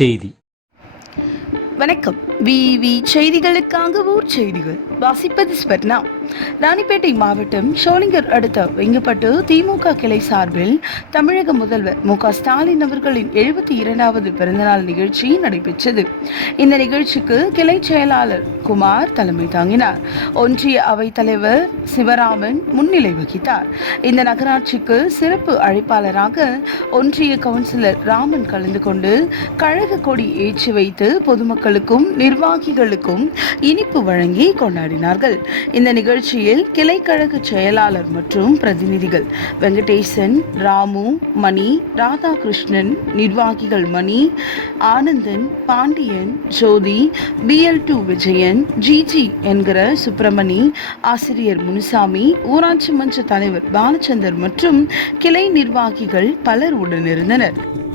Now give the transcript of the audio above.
செய்தி வணக்கம். விவி செய்திகளுக்காக ஊர் செய்திகள். வாசிப்பது ஸ்வர்ணா. ராணிப்பேட்டை மாவட்டம் ஷோலிங்கர் அடுத்த வெங்கப்பட்டு திமுக கிளை சார்பில் தமிழக முதல்வர் மு க ஸ்டாலின் அவர்களின் எழுபத்தி இரண்டாவது பிறந்தநாள் நிகழ்ச்சி நடைபெற்றது. இந்த நிகழ்ச்சிக்கு கிளை செயலாளர் குமார் தலைமை தாங்கினார். ஒன்றிய அவைத் தலைவர் சிவராமன் முன்னிலை வகித்தார். இந்த நகராட்சிக்கு சிறப்பு அழைப்பாளராக ஒன்றிய கவுன்சிலர் ராமன் கலந்து கொண்டு கழக கொடி ஏற்றி வைத்து பொதுமக்கள் நிர்வாகிகளுக்கும் இனிப்பு வழங்கி கொண்டாடினார்கள். இந்த நிகழ்ச்சியில் கிளைக்கழக செயலாளர் மற்றும் பிரதிநிதிகள் வெங்கடேசன் ராமு மணி ராதாகிருஷ்ணன் நிர்வாகிகள் மணி ஆனந்தன் பாண்டியன் ஜோதி பிஎல் டூ விஜயன் ஜிஜி என்கிற சுப்பிரமணி ஆசிரியர் முனுசாமி ஊராட்சி மன்ற தலைவர் பாலச்சந்தர் மற்றும் கிளை நிர்வாகிகள் பலர் உடனிருந்தனர்.